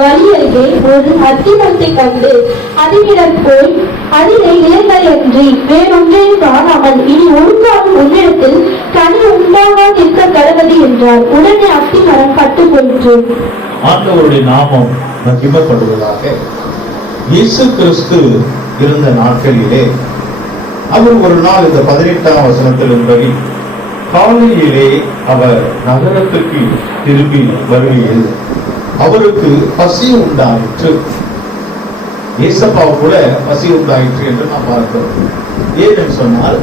வழி அருகே ஒரு அத்திமரத்தை கண்டு அதனிடம் போய் அதிலே இலைகளன்றி வேறொன்றையும் காணாமல் இனி ஒரு காலம் உன்னிடத்தில் கனி உண்டாகாதிருக்க கடவுது என்றார். உடனே அத்திமரம் பட்டு போயிற்று. ஆண்டவருடைய நாமம் மகிமைப்படுவதாக. இயேசு கிறிஸ்து இருந்த நாட்களிலே அவர் ஒரு நாள் இந்த 18ஆம் வசனத்தின்படி காலையிலே அவர் நகரத்துக்கு திரும்பி வருகையில் அவருக்கு பசி உண்டாயிற்று. ஏசப்பா கூட பசி உண்டாயிற்று என்று நாம் பார்க்கிறோம். ஏனென்று சொன்னால்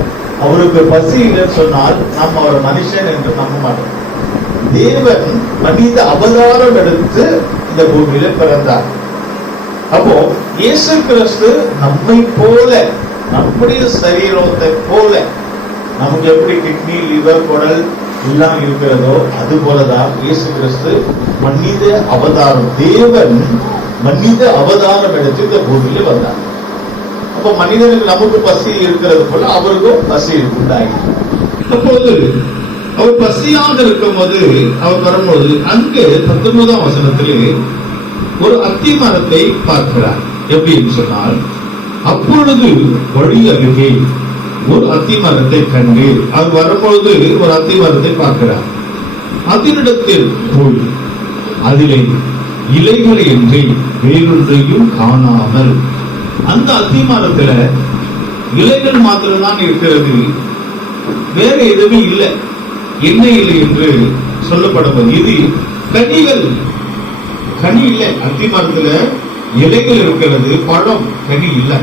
அவருக்கு பசி இல்லைன்னு சொன்னால் நாம் அவர் மனுஷன் என்று நம்ப மாட்டோம். தேவன் மனித அவதாரம் எடுத்து இந்த பூமியில பிறந்தார். அப்போ இயேசு கிறிஸ்து நம்மை போல, நம்முடைய சரீரத்தை போல, நமக்கு எப்படி கிட்னி, லிவர், குடல் எல்லாம் இருக்கிறதோ அது போலதான் இயேசு கிறிஸ்து மனித அவதாரம். தேவன் மனித அவதாரம் எடுத்து இந்த பூமியில வந்தார். அப்ப மனிதனுக்கு நமக்கு பசி இருக்கிறது போல அவருக்கும் பசி உண்டாயிற்று. அப்போது அவர் பசியாக இருக்கும் போது அவர் வரும்போது அங்கு 19ஆம் வசனத்திலே ஒரு அத்தி மரத்தை பார்க்கிறார். எப்படின்னு சொன்னால், அப்பொழுது வழி அருகே ஒரு அத்தி மரத்தை கண்டு அவர் வரும்பொழுது ஒரு அத்தி மரத்தை பார்க்கிறார். அதனிடத்தில் போய் அதிலே இலைகளை இன்றி வேறொன்றையும் காணாமல், அந்த அத்தி மரத்துல இலைகள் மாத்திரம்தான் இருக்கிறது, வேற எதுவுமே இல்லை. என்ன இலை என்று சொல்லப்படும் இது கனிகள், கனி இல்லை. அத்தி மரத்துல இலைகள் இருக்கிறது, பழம், கனி இல்லை.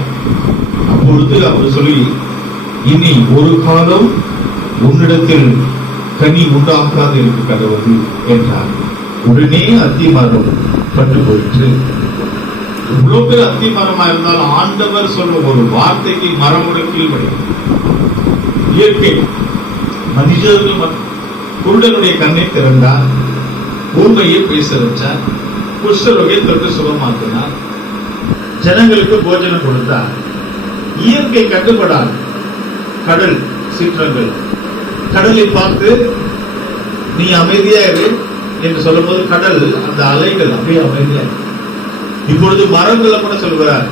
அப்பொழுது அவர் சொல்லி, இனி ஒரு காலம் உன்னிடத்தில் கனி உண்டாகாது இருக்க கடவுள் என்றார். உடனே அத்தி மரம் பட்டு போயிற்று. இவ்வளவு பேர் அத்தி மரமா இருந்தாலும் ஆண்டவர் சொல்ற ஒரு வார்த்தைக்கு மரம் கீழ்படியும். இயற்கை மனிதர்கள் குருடனுடைய கண்ணை திறந்தார், ஊமையை பேச வச்சார், குஷ்டரோகியை தொட்டு சுகமாக்கினார், ஜனங்களுக்கு போஜனம் கொடுத்தார். இயற்கை கட்டுப்படாது. கடல் சீற்றங்கள், கடலை பார்த்து நீ அமைதியா இரு என்று சொல்லும் போது கடல் அந்த அலைகள் அப்படியே அமைதியா. இப்பொழுது மரங்களை கூட சொல்கிறார்,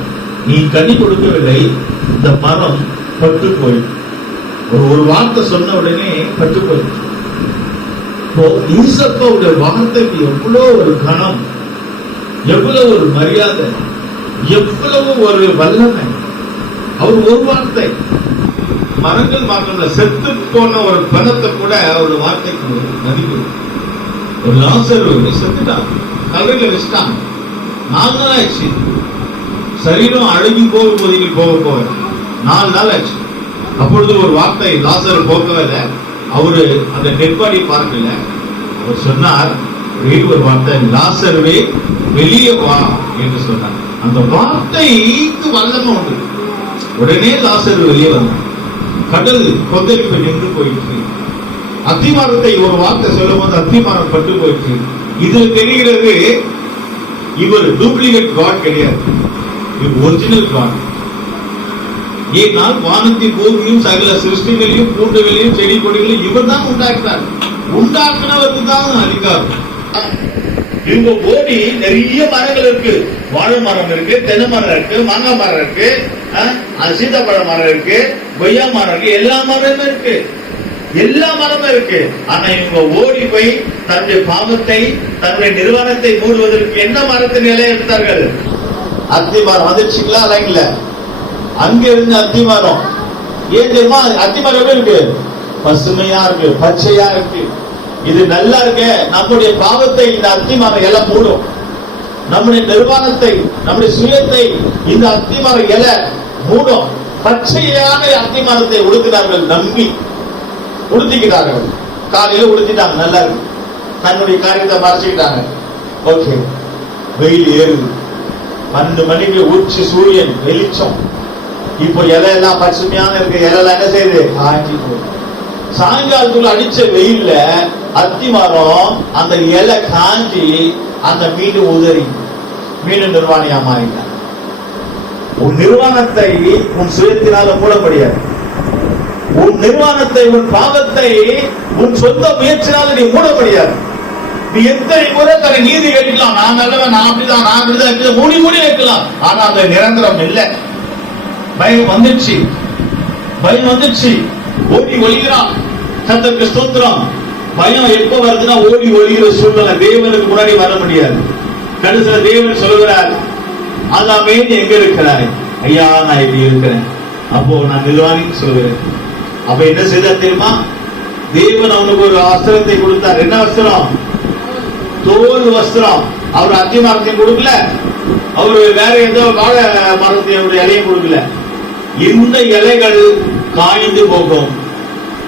நீ கனி கொடுக்கவில்லை, இந்த மரம் பட்டு போய். ஒரு வார்த்தை சொன்ன உடனே பட்டு போய். ஈசப்பாவுடைய வார்த்தைக்கு எவ்வளவு ஒரு கணம், எவ்வளவு ஒரு மரியாதை, எவ்வளவு ஒரு வல்லமை. அவர் ஒரு வார்த்தை, மரங்கள் மாத்திரம்ல, செத்து போன ஒரு பணத்தை கூட அவருடைய வார்த்தைக்கு மதிப்பு. ஒரு லாசரு செத்துட்டான், கல்லையில வச்சுட்டான், 4 நாள் ஆச்சு. சரீரம் அழுகி போக போக 4 நாள் ஆச்சு. அப்பொழுது ஒரு வார்த்தை, லாசர் போகவே, அவரு அந்த டெட் பாடி பார்க்கல. அவர் சொன்னார் ஒரு வார்த்தை, லாசர்வே வெளியே வா என்று சொன்னார். அந்த வார்த்தைக்கு வல்லமை உண்டு. உடனே லாசர் வெளியே வந்தார். கடல் கொந்தளிப்பு நின்று போயிற்று. அத்திமரத்தை ஒரு வார்த்தை சொல்லும் போது அத்திமரம் பட்டு போயிற்று. இது தெரிகிறது, இவர் டூப்ளிகேட் காட் கிடையாது, இவர் ஒரிஜினல் காட். ஏனால் வானத்தின் பூமியும் சகல சிருஷ்டிகளையும் பூண்டுகளையும் செடி கொடிகளையும் இவர் தான் உண்டாக்கினார். உண்டாக்குனவருக்கு தான் அதிகாரம். இவங்க ஓடி நிறைய மரங்கள் இருக்கு, வாழை மரம் இருக்கு, தென்னை மரம் இருக்கு, மாங்காய் மரம் இருக்கு, சீதாப்பழ மரம் இருக்கு, கொய்யா மரம் இருக்கு, எல்லா மரமும் இருக்கு, எல்லா மரமும் இருக்கு. ஆனா இவங்க ஓடி போய் தன்னுடைய பாவத்தை, தன்னுடைய நிறுவனத்தை மூடுவதற்கு என்ன மரத்தின் நிலையை எடுத்தார்கள்? அத்தி மரம். வந்துச்சுங்களா? லைன்ல அங்க இருந்து அத்தி மரம். ஏன் தெரியுமா? அத்தி மரம் எப்படி இருக்கு? பசுமையா இருக்கு, பச்சையா இருக்கு. இது நல்லா இருக்கு. நம்முடைய பாவத்தை இந்த அத்தி மரம் எல்லாம் மூடும். நம்முடைய நிர்வாணத்தை, நம்முடைய சுயத்தை இந்த அத்தி மரம் இலை மூடும். பச்சையான அத்தி மரத்தை உடுத்தினார்கள், நம்பி உடுத்திக்கிட்டார்கள். காலையில உடுத்திட்டாங்க, நல்லா இருக்கு. தன்னுடைய காரியத்தை மறைச்சுக்கிட்டாங்க. ஓகே, வெயில் ஏறுது. 12 மணிக்கு உச்சி சூரியன் வெளிச்சம். இப்போ இலை எல்லாம் பசுமையான இருக்கு. இலை என்ன செய்யுது? காஞ்சி போகுது. சாயங்காலத்துல அடிச்ச வெயில்ல அத்தி மரம் அந்த இலை காஞ்சி அந்த மீண்டும் உதறி மீண்டும் நிர்வாணியா மாறிட்டான். உன் நிர்வாணத்தை உன் சுயத்தினால மூட முடியாது. உன் நிர்வாணத்தை, உன் பாவத்தை உன் சொந்த முயற்சினால நீ மூட முடியாது. நீ எத்தனை முறை தன்னை நீதி கேட்கலாம், நான் நல்லவன், நான் அப்படிதான், நான் அப்படிதான் மூடி மூடி வைக்கலாம். ஆனா அந்த நிரந்தரம் இல்லை. பயம் வந்துச்சு, பயம் வந்துச்சு, ஓடி ஒளிகிறான். கர்த்தருக்கு ஸ்தோத்திரம். பயம் எப்ப வருதுன்னா ஓடி ஒளிகிற சூழ்நிலை. தேவனுக்கு முன்னாடி வர முடியாது. கடைசியில தேவன் சொல்கிறார், ஆதாமே நீ எங்க இருக்கிறாய்? ஐயா நான் இப்படி இருக்கிறேன். அப்போ நான் நிர்வாணிக்கு சொல்கிறேன். அப்ப என்ன செய்தா தெரியுமா? தேவன் அவனுக்கு ஒரு வஸ்திரத்தை கொடுத்தார். என்ன வஸ்திரம்? தோல் வஸ்திரம். அவர் அத்தி மரத்தையும் கொடுக்கல, அவரு வேற எந்த வாழை மரத்தையும் இலையும் கொடுக்கல. இந்த இலைகள் காய்ந்து போகும்.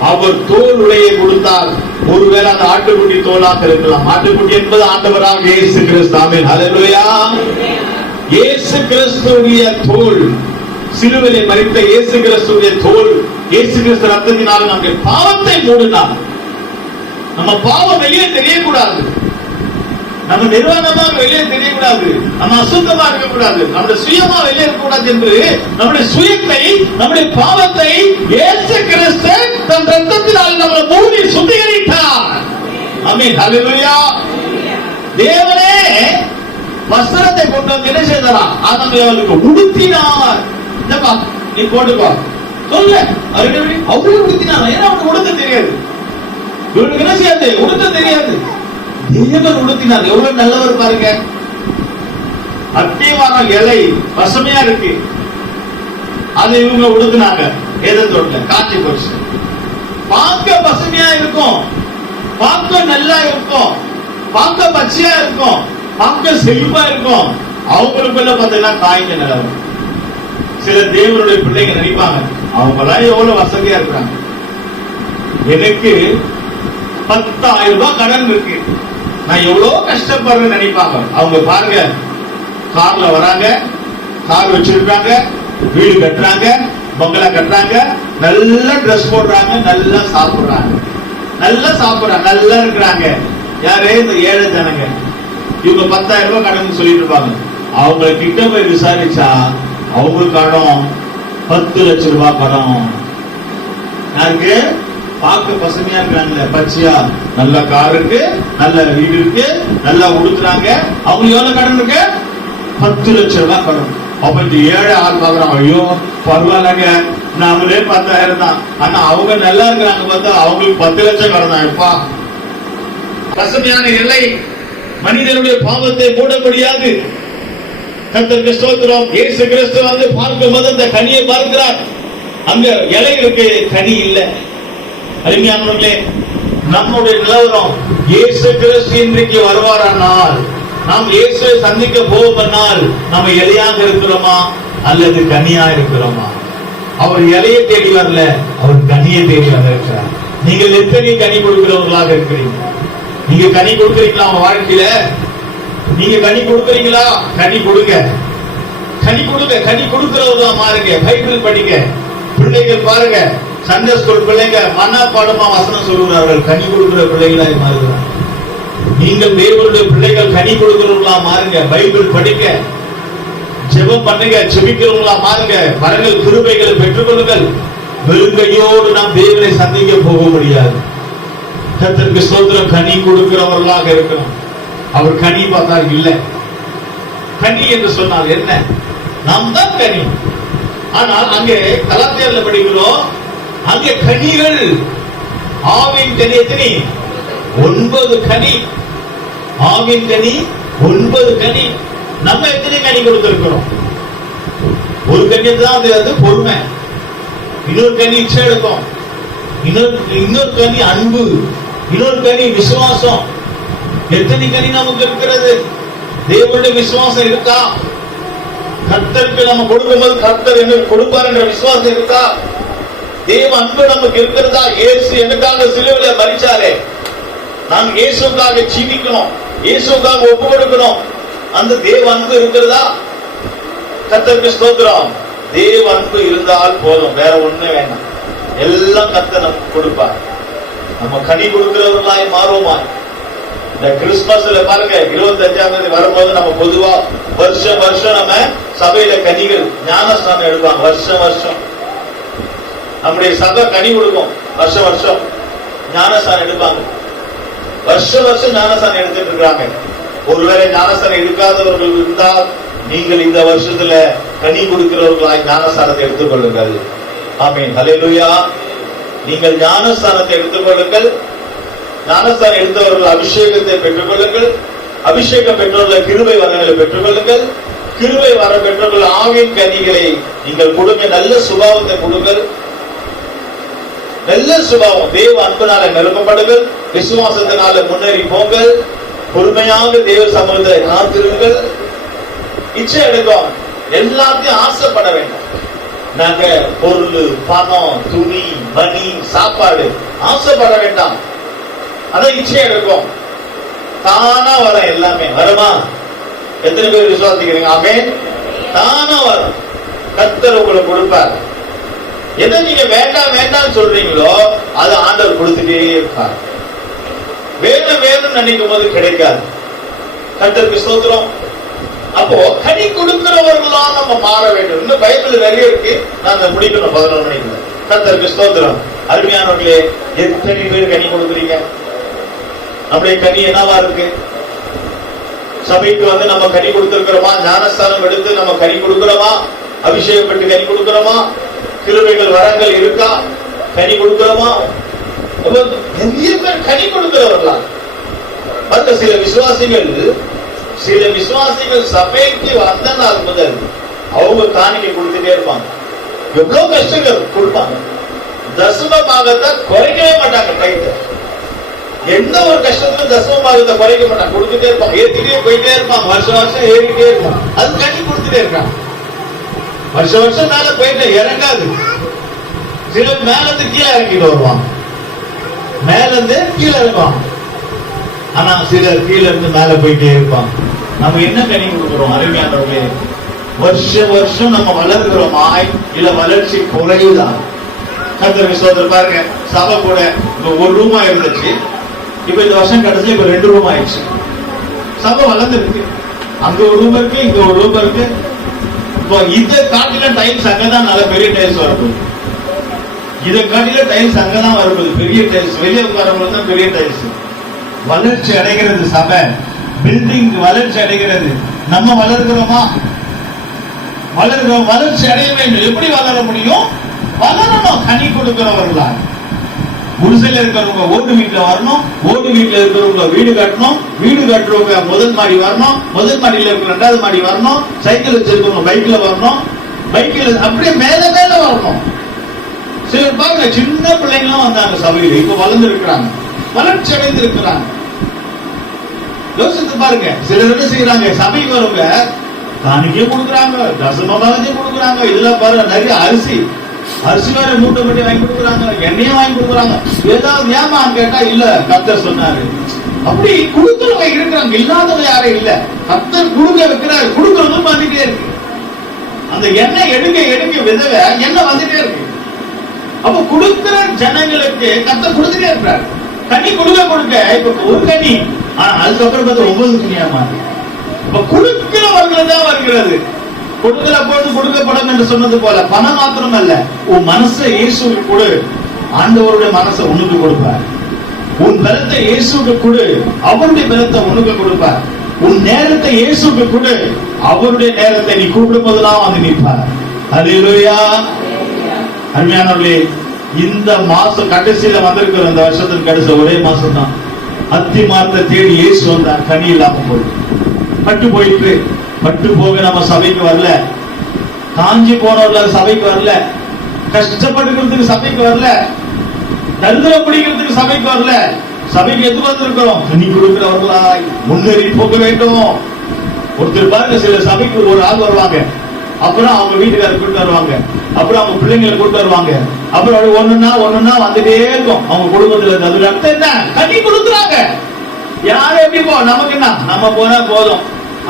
அவர் தோல் உடையை கொடுத்தார். ஒருவேளை அந்த ஆட்டுக்குட்டி தோலாக இருக்கலாம். ஆட்டுக்குட்டி என்பது ஆண்டவராக இயேசு கிறிஸ்து. ஆமென், ஹல்லேலூயா. இயேசு கிறிஸ்துவுடைய தோல், சிலுவையிலே மரித்த இயேசு கிறிஸ்துவுடைய தோல், இயேசு கிறிஸ்து ரத்தத்தினால் நம்முடைய பாவத்தை மூடினார். நம்ம பாவம் வெளியே தெரியக்கூடாது, நம்ம நிர்வாணமாக வெளியே தெரியக்கூடாது, நம்ம அசுத்தமா இருக்கக்கூடாது, நம்முடைய சுயமா வெளியே இருக்கக்கூடாது என்று நம்முடைய சுயத்தை, நம்முடைய பாவத்தை இயேசு கிறிஸ்து தன் ரத்தத்தினால் நம்மளை மூடி சுத்திகரித்தார். ஆமென், ஹல்லேலூயா. தேவனே வஸ்திரத்தை கொண்டு வந்து என்ன செய்தாரா? ஆதாம் ஏவாளுக்கு உடுத்தினார். நீ போட்டுக்கோ சொல்ல, அவரு உடுத்தினார். ஏன்னா அவனுக்கு உடுத்த தெரியாது, இவனுக்கு என்ன செய்யாது? உடுத்த தெரியாது. தேவன் உடுத்தினார். எவ்வளவு நல்லவர் பாருங்க. அத்திமரம் இலை பசுமையா இருக்கு, அதை இவங்க உடுத்தினாங்க. ஏதன் தோட்டல காட்சி போச்சு. பார்க்க பசுமையா இருக்கும், பார்க்க நல்லா இருக்கும், பார்க்க பச்சையா இருக்கும், பார்க்க செழிப்பா இருக்கும். அவங்களுக்குள்ள பார்த்தீங்கன்னா காய்ஞ்ச நிலவரம். சில தேவனுடைய பிள்ளைங்க நினைப்பாங்க, அவங்க எல்லாம் எவ்வளவு வசதியா இருக்காங்க, எனக்கு 10,000 ரூபாய் கடன் இருக்கு, நான் எவ்வளவு கஷ்டப்படுறேன்னு நினைப்பாங்க. அவங்க பாருங்க, கார்ல வராங்க, கார் வச்சிருக்காங்க, வீடு கட்டுறாங்க, பங்களா கட்டுறாங்க, நல்ல ட்ரெஸ் போடுறாங்க, நல்லா சாப்பிடுறாங்க, நல்லா இருக்கிறாங்க. யாரே இந்த ஏழை ஜனங்க, இவங்க 10,000 ரூபாய் கடன் சொல்லிட்டு இருப்பாங்க. அவங்க கிட்ட போய் விசாரிச்சா அவங்க கடன் 10 லட்சம் ரூபாய் கடன். யாருக்கு? பார்க்க பசுமையா இருக்காங்க, பச்சையா, நல்ல கார் இருக்கு, நல்ல வீடு இருக்கு, நல்லா உடுத்துறாங்க. அவங்க எவ்வளவு கடன் இருக்கு? 10 லட்சம் ரூபாய் கடன். அப்ப இந்த ஏழை ஆள் பாக்குறாங்க, ஐயோ பரவாயில்லங்க, நாமளே 10,000 தான், ஆனா அவங்க நல்லா இருக்கிறாங்க பார்த்தா அவங்களுக்கு 10 லட்சம் கடன் தான். எப்பா, பசுமையான எல்லை மனிதனுடைய பாவத்தை மூட முடியாது. கர்த்தருக்கு ஸ்தோத்திரம். இயேசு கிறிஸ்து வந்து பார்க்கும்போது அந்த கனியை பார்க்கிறார். அங்க இலை இருக்கு, கனி இல்ல. அருமையானவர்களே, நம்முடைய நிலவரம் இயேசு கிறிஸ்து இன்றைக்கு வருவாரானால், நாம் இயேசுவை சந்திக்க போவதனால் நம்ம இலையாக இருக்கிறோமா அல்லது கனியா இருக்கிறோமா? அவர் இலையை தேடி வரல, அவர் கனியை தேடி வந்திருக்கிறார். நீங்கள் எத்தனை கனி கொடுக்கிறவர்களாக இருக்கிறீங்க? நீங்க கனி கொடுக்கிறீங்களா உங்க வாழ்க்கையில? நீங்க கனி கொடுக்கிறீங்களா? கனி கொடுங்க, கனி கொடுங்க, கனி கொடுக்கிறவர்களா மாறுங்க. பைபிள் படிங்க. பிள்ளைகள் பாருங்க, சண்டே ஸ்கூல் பிள்ளைங்க மனப்பாடமா வசனம் சொல்லுகிறார்கள், கனி கொடுக்கிற பிள்ளைகளாய் மாறுகிறார்கள். நீங்கள் தேவனுடைய பிள்ளைகள் கனி கொடுக்கிறவர்களா மாறுங்க. பைபிள் படிக்க, ஜெபம் பண்ணுங்க, ஜெபிக்கிறவங்களா மாறுங்க. வரங்கள் கிருபைகளை பெற்றுக் கொள்ளுங்கள். வெறுங்கையோடு நாம் தேவனை சந்திக்க போக முடியாது. கர்த்தருக்கு ஸ்தோத்திரம். கனி கொடுக்கிறவர்களாக இருக்கணும். அவர் கனி பார்த்தார் இல்ல. கனி என்று சொன்னால் என்ன? நாம் தான் கனி. ஆனால் அங்கே கலாத்தியர்ல படிக்கிறோம், அங்கே கனிகள், ஆவின் கனி எத்தனை? 9 கனி. ஆவின் கனி 9 கனி. நம்ம எத்தனை கனி கொடுத்திருக்கிறோம்? ஒரு கனி தான் அது பொறுமை, இன்னொரு கனி இச்சை எடுக்கும், இன்னொரு கனி அன்பு, இன்னொரு கனி விசுவாசம். எத்தனை கனி நமக்கு இருக்கிறது? தேவனுடைய விசுவாசம் இருக்கா? கர்த்தருக்கு நம்ம கொடுக்கும்போது கர்த்தர் எனக்கு கொடுப்பார் என்ற விசுவாசம் இருக்கா? தேவ அன்பு நமக்கு இருக்கிறதா? இயேசு எனக்காக சிலுவையிலே மரிச்சாரே, நாம் இயேசுக்காக ஜீவிக்கணும், இயேசுக்காக ஒப்பு கொடுக்கணும். அந்த தேவ அன்பு இருக்கிறதா? கர்த்தருக்கு ஸ்தோத்திரம். தேவ அன்பு இருந்தால் போதும், வேற ஒண்ணு வேண்டாம். எல்லாம் கர்த்தர் நமக்கு கொடுப்பார். நம்ம கனி கொடுக்கிறவர்களாய் மாறுவோமா? இந்த கிறிஸ்துமஸ்ல பாருங்க, 25ஆம் தேதி வரும்போது நம்ம பொதுவா வருஷம் வருஷம் நம்ம சபையில கனிகள் ஞானஸ்நானம் எடுப்பாங்க. வருஷம் வருஷம் நம்முடைய சபை கனி கொடுக்கும். வருஷம் வருஷம் ஞானஸ்நானம் எடுப்பாங்க. வருஷம் ஞானஸ்தானம் எடுத்துட்டு இருக்காங்க. ஒருவேளை ஞானஸ்தானம் எடுக்காதவர்கள் இருந்தால் நீங்கள் இந்த வருஷத்துல கனி கொடுக்கிறவர்களாய் ஞானஸ்தானத்தை எடுத்துக்கொள்ளுங்கள். ஆமென், ஹல்லேலூயா. நீங்கள் ஞானஸ்தானத்தை எடுத்துக்கொள்ளுங்கள். ஞானஸ்தானம் எடுத்தவர்கள் அபிஷேகத்தை பெற்றுக் கொள்ளுங்கள். அபிஷேகம் பெற்றவர்கள் கிருபை வரங்களை பெற்றுக் கொள்ளுங்கள். கிருபை வர பெற்றவர்கள் ஆவின் கனிகளை நீங்கள் கொடுங்க. நல்ல சுபாவத்தை கொடுங்கள். நல்ல சுபாவம், தேவ அன்புனால நிரப்பப்படுங்கள். விசுவாசத்தினால முன்னேறி போங்கள். பொறுமையாக தேவ சமூகத்தை காத்திருங்கள். இச்சை எடுக்கும். எல்லாத்தையும் ஆசைப்பட வேண்டாம். நாங்க பொருள், பணம், துணி, மணி, சாப்பாடு ஆசைப்பட வேண்டாம். அதான் இச்சை எடுக்கும். தானா வர எல்லாமே வருமா? எத்தனை பேர் விசுவாசிக்கிறீங்க? ஆமென். தானா வரும். கர்த்தர் உங்களுக்கு கொடுப்பார். எதை நீங்க வேண்டாம் வேண்டாம் சொல்றீங்களோ அது ஆண்டவர் கொடுத்துட்டே இருப்பார். வேணும் வேணும் நினைக்கும் போது கிடைக்காது. கர்த்தருக்கு ஸ்தோத்திரம். அப்போ கனி கொடுக்கிறவர்களா நம்ம மாற வேண்டும். இன்னும் பைபிள் நிறைய இருக்கு. நான் அதை முடிக்கணும் 11 மணிக்கு. கர்த்தருக்கு ஸ்தோத்திரம். அருமையானவர்களே, எத்தனை பேர் கனி கொடுக்குறீங்க? நம்முடைய கனி என்னவா இருக்கு? சபைக்கு வந்து நம்ம கனி கொடுத்திருக்கிறோமா? ஞானஸ்தானம் எடுத்து நம்ம கனி கொடுக்கிறோமா? அபிஷேகப்பட்டு கனி கொடுக்கிறோமா? கிருபைகள் வரங்கள் இருக்கா? கனி கொடுக்கிறோமா? நிறைய பேர் கனி கொடுக்கிறவர்களா? சில விசுவாசிகள் சபைக்கு வந்த நாள் முதல் அவங்க காணிக்கை கொடுத்துட்டே இருப்பாங்க. எவ்வளவு கஷ்டங்கள் கொடுப்பாங்க. தசம பாகத்தை குறைக்கவே மாட்டாங்க. கைத்த எந்த ஒரு கஷ்டத்திலும் தசம பாகத்தை குறைக்க மாட்டாங்க. கொடுத்துட்டே இருப்பாங்க. ஏற்றிட்டே போயிட்டே இருப்பாங்க. வருஷம் ஏறிட்டே இருப்பாங்க. அது கனி கொடுத்துட்டே இருக்காங்க. வருஷம் மேல போயிட்டு இறங்காது. சிலர் மேல இருந்து கீழே இறங்கிட்டு வருவாங்க. மேல இருந்து கீழே இறங்குவாங்க. ஆனா சிலர் கீழே இருந்து மேல போயிட்டே இருப்பாங்க. நம்ம என்ன கனி கொடுக்கிறோம்? அருமையானவர்களே, வருஷம் நம்ம வளர்கிறோமா இல்ல வளர்ச்சி குறையுதா? கர்த்தருக்கு ஸ்தோத்திரம். பாருங்க, சபை கூட இப்ப ஒரு ரூமா இருந்துச்சு. இப்ப இந்த வருஷம் கடைசி இப்ப 2 ரூம் ஆயிடுச்சு. சபை வளர்ந்துருக்கு. அங்க ஒரு ரூம் இருக்கு, இங்க ஒரு ரூம் இருக்கு. இப்போ இதை காட்டில டைல்ஸ் அங்கதான் நல்ல பெரிய டைல்ஸ் வரப்போகுது. இதை காட்டில டைல்ஸ் அங்கதான் வரப்போகுது. பெரிய டைல்ஸ் வெளியே உட்காரவங்க தான் பெரிய டைல்ஸ். வளர்ச்சி அடைகிறது சபை, பில்டிங் வளர்ச்சி அடைகிறது. நம்ம வளர்கிறோமா? வளர்கிறோம். வளர்ச்சி அடைய வேண்டும். எப்படி வளர முடியும்? வளரணும். கனி கொடுக்கிறவர்களா. குடிசையில் இருக்கிறவங்க ஓட்டு வீட்டுல வரணும். ஓட்டு வீட்டுல இருக்கிறவங்க வீடு கட்டணும். வீடு கட்டுறவங்க முதல் மாடி வரணும். முதல் மாடியில இருக்கிற 2வது மாடி வரணும். சைக்கிள் வச்சிருக்கவங்க பைக்ல வரணும். பைக்கில் அப்படியே மேல மேல வரணும். சிலர் பாருங்க, சின்ன பிள்ளைங்களும் வந்தாங்க சபையில். இப்ப வளர்ந்து இருக்கிறாங்க, வளர்ச்சி அடைந்து இருக்கிறாங்க. யோசித்து பாருங்க. சிலர் என்ன செய்யறாங்க? சபைக்கு வரவங்க காணிக்கே கொடுக்குறாங்க, தசம பாகத்தை கொடுக்குறாங்க. இதெல்லாம் பாருங்க, நிறைய அரிசி வேற மூட்டை பண்ணி வாங்கி கொடுக்குறாங்க, எண்ணெயும் வாங்கி கொடுக்குறாங்க. ஏதாவது ஏமான்னு கேட்டா இல்ல, கர்த்தர் சொன்னாரு. அப்படி கொடுக்கிறவங்க இருக்கிறாங்க, இல்லாதவங்க யாரும் இல்ல. கர்த்தர் கொடுக்க வைக்கிறாரு, கொடுக்கறதும் வந்துட்டே இருக்கு. அந்த எண்ணெய் எடுக்க விதவை எண்ணெய் வந்துட்டே இருக்கு. அப்ப கொடுக்கிற ஜனங்களுக்கு கர்த்தர் கொடுத்துட்டே இருக்கிறார். கனி கொடுக்க இப்ப ஒரு கனி, அதுக்கப்புறம் பார்த்து 9 கனியா மாறி. இப்ப கொடுக்கிறவர்கள் தான் வருகிறது. கொடுக்கிற போது கொடுக்கப்படும் என்று சொன்னது போல பணம் மாத்திரம் அல்ல, உன் மனசை இயேசுவுக்கு கொடு, ஆண்டவருடைய மனசை உனக்கு கொடுப்பார். உன் பலத்தை இயேசுவுக்கு கொடு, அவருடைய பலத்தை உனக்கு கொடுப்பார். உன் நேரத்தை இயேசுவுக்கு கொடு, அவருடைய நேரத்தை நீ கூப்பிடும் போதெல்லாம் வந்து நிற்பார். அல்லேலூயா. அருமையானவர்களே, இந்த மாசம் கடைசியில வந்திருக்கிற இந்த வருஷத்துக்கு கடைசி ஒரே மாசம் தான். அத்தி மாதத்தை தேடி இயேசு வந்தார். கனி இல்லாம போய் பட்டு போயிட்டு, பட்டு போக நம்ம சபைக்கு வரல. காஞ்சி போனவர்கள் சபைக்கு வரல. கஷ்டப்படுகிறதுக்கு சபைக்கு வரல. தரித்திரம் பிடிக்கிறதுக்கு சபைக்கு வரல. சபைக்கு எது வந்திருக்கிறோம்? கனி கொடுக்கிறவர்களாய் முன்னேறி போக வேண்டும். ஒருத்தர் பாருங்க, சில சபைக்கு ஒரு ஆள் வருவாங்க, அப்புறம் அவங்க வீட்டுக்காரர் கூட்டு வருவாங்க, அப்புறம் அவங்க பிள்ளைங்களை கூட்டு வருவாங்க, அப்புறம் ஒண்ணுன்னா வந்துட்டே இருக்கும் அவங்க குடும்பத்துல. அதுல அர்த்தம் என்ன? கனி கொடுக்குறாங்க. யாரும் எப்படி போ, நமக்கு என்ன, நம்ம போனா போதும்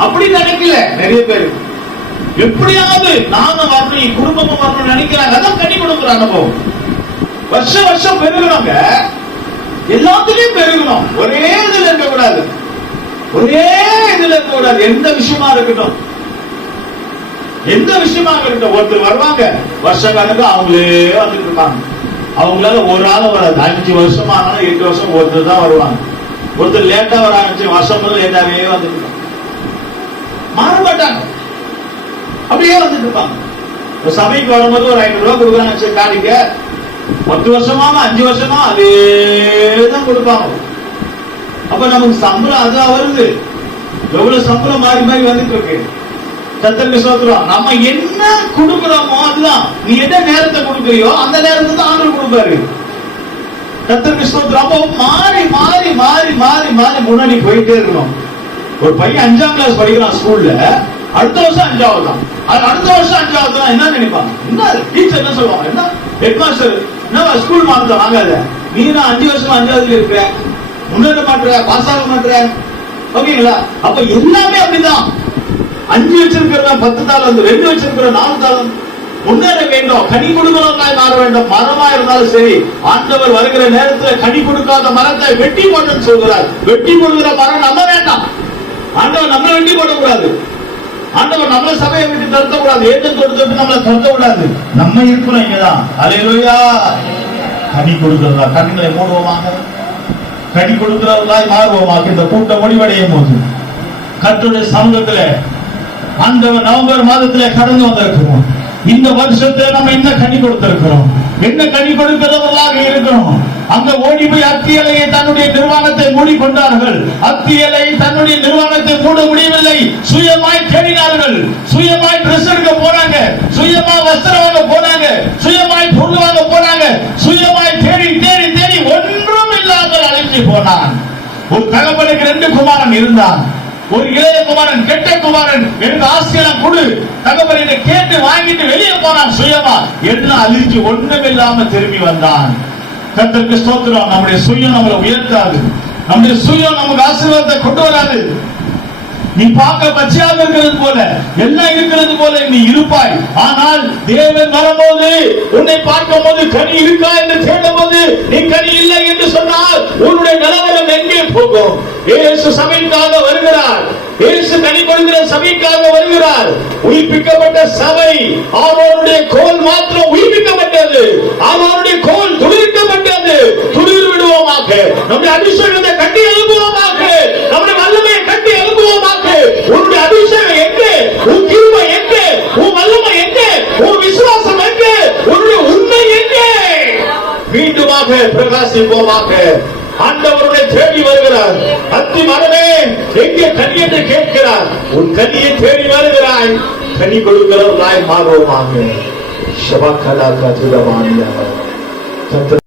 அப்படி நினைக்கல நிறைய பேர். எப்படியாவது நாங்க வரணும், குடும்பமும் வரணும்னு நினைக்கிறாங்க. அதான் கனி கொடுக்குற அனுபவம். வருஷம் பெருகணுங்க. எல்லாத்துலயும் பெருகணும். ஒரே இதுல இருக்கக்கூடாது. எந்த விஷயமா இருக்கட்டும், எந்த விஷயமாக இருக்கட்டும். ஒருத்தர் வருவாங்க, வருஷ கணக்கு அவங்களே வந்துட்டு இருப்பாங்க. அவங்களால ஒரு ஆள் வராது. 5 வருஷம் ஆனாலும் 8 வருஷம் ஒருத்தர் தான் வருவாங்க. ஒருத்தர் லேட்டா வர ஆரம்பிச்சு வருஷம் முதல் லேட்டாவே வந்துட்டு இருப்பாங்க. மாற மாட்டாங்க, அப்படியே வந்துட்டு இருப்பாங்க. ஒரு சபைக்கு வரும்போது ஒரு 500 ரூபாய் கொடுக்குறாங்க காணிக்க, 10 வருஷமா 5 வருஷமா அதேதான் கொடுப்பாங்க. அப்ப நமக்கு சம்பளம் அதுதான் வருது. எவ்வளவு சம்பளம் மாறி மாறி வந்துட்டு இருக்கு. கர்த்தருக்கு ஸ்தோத்திரம். நம்ம என்ன கொடுக்கிறோமோ அதுதான். நீ என்ன நேரத்தை கொடுக்கறியோ அந்த நேரத்தை தான் ஆண்டவர் கொடுப்பாரு. கர்த்தருக்கு ஸ்தோத்திரம். அப்போ மாறி மாறி மாறி மாறி மாறி முன்னாடி போயிட்டே இருக்கணும். ஒரு பையன் 5ஆம் கிளாஸ் படிக்கிறான் ஸ்கூல்ல, அடுத்த வருஷம் 5வது தான், அடுத்த வருஷம் 5வது தான். என்ன நினைப்பாங்க? என்ன டீச்சர் என்ன சொல்லுவாங்க? என்ன ஹெட் மாஸ்டர் என்ன ஸ்கூல் மாத்த வாங்காத, நீ நான் 5 வருஷம் 5வதுல இருக்கிற, முன்னேற மாட்டேற, பாஸ் ஆக மாட்டேற. ஓகேங்களா? அப்ப எல்லாமே அப்படிதான். 5 வச்சிருக்கிறவன் 10 தாளந்து, 2 வச்சிருக்கிற 4 தாளந்து. முன்னேற வேண்டும், கனி கொடுக்கிறவர்களாய் மாற வேண்டும். மரமா இருந்தாலும் சரி, ஆண்டவர் வருகிற நேரத்தில் கனி கொடுக்காத மரத்தை வெட்டி போட்டன்னு சொல்கிறார். வெட்டி போடுகிற மரம் நம்ம வேண்டாம். ஆண்டவர் நம்மளை வெட்டி போடக்கூடாது. ஆண்டவர் நம்மள சபையை விட்டு தடுத்தக்கூடாது. ஏற்றம் தொட்டு நம்மளை தடுத்த கூடாது. நம்ம இருக்கிறோம் இங்கதான். அல்லேலூயா. கனி கொடுக்கிறதா கண்களை மூடுவோமாக, கனி கொடுக்கிறவர்களாய் மாறுவோமாக. இந்த கூட்டம் முடிவடையும் போது கர்த்தருடைய சமூகத்துல ஆண்டவர் நவம்பர் மாதத்திலே கடந்து வந்திருக்கிறோம். இந்த வருஷத்துல நம்ம என்ன கனி கொடுத்திருக்கிறோம், என்ன கனி கொடுக்கிறவர்களாக இருக்கிறோம். அங்க ஓடி போய் அத்தியலையை தன்னுடைய நிர்வாணத்தை மூடிக்கொண்டார்கள். அத்தியலை தன்னுடைய நிர்வாணத்தை மூட முடியவில்லை. சுயமாய் தேடினார்கள், சுயமாய் டிரெஸ் எடுக்க போனாங்க, சுயமாய் வஸ்திரம் வாங்க போனாங்க, சுயமாய் பொருள் வாங்க போனாங்க. சுயமாய் தேடி தேடி தேடி ஒன்றும் இல்லாமல் அழைத்து போனான். ஒரு தகப்பனுக்கு 2 குமாரன் இருந்தான். ஒரு இளைய குமாரன், கெட்ட குமாரன், எனக்கு ஆசையெல்லாம் கொடு தகப்பனை கேட்டு வாங்கிட்டு வெளியே போனான். சுயமா எல்லாம் அழிஞ்சு ஒண்ணுமில்லாம திரும்பி வந்தான். கர்த்தருக்கு ஸ்தோத்திரம். நம்முடைய சுயம் நம்மளை உயர்த்தாது, நம்முடைய சுயம் நமக்கு ஆசீர்வாதத்தை கொண்டு வராது. நீ பார்க்க பச்சையாக இருக்கிறது போல, எல்லாம் இருக்கிறது போல நீ இருப்பாய். ஆனால் தேவன் வரும்போது, உன்னை பார்க்கும் போது கனி இருக்கா என்று தேடும் போது நீ கனி இல்லை என்று சொன்னால் உன்னுடைய நிலவரம் எங்கே போகும்? இயேசு சபைக்காக வருகிறார். இயேசு கனி கொடுக்கிற சபைக்காக வருகிறார். உயிர்ப்பிக்கப்பட்ட சபை, அவருடைய கோல் மாத்திரம் உயிர்ப்பிக்கப்பட்டது, அவருடைய கோல் துளிர்க்கப்பட்டது. துளிர் விடுவோமாக, நம்முடைய அபிஷேகத்தை கட்டி எழுப்புவோமாக, நம்முடைய வல்லமையை கட்டி எழுப்புவோமாக. உன்னுடைய அபிஷேகம் எங்கே? உன் கிருபை எங்கே? உன் வல்லமை எங்கே? உன் விசுவாசம் எங்கே? உன்னுடைய உண்மை எங்கே? மீண்டுமாக பிரகாசிப்போமாக. ஆண்டவருடைய தேடி வருகிறார். அத்தி மரமே எங்கே கனி என்று கேட்கிறார். உன் கனியை தேடி வருகிறாய். கனி கொடுக்கிறவர்களாய் மாறுவோமாக.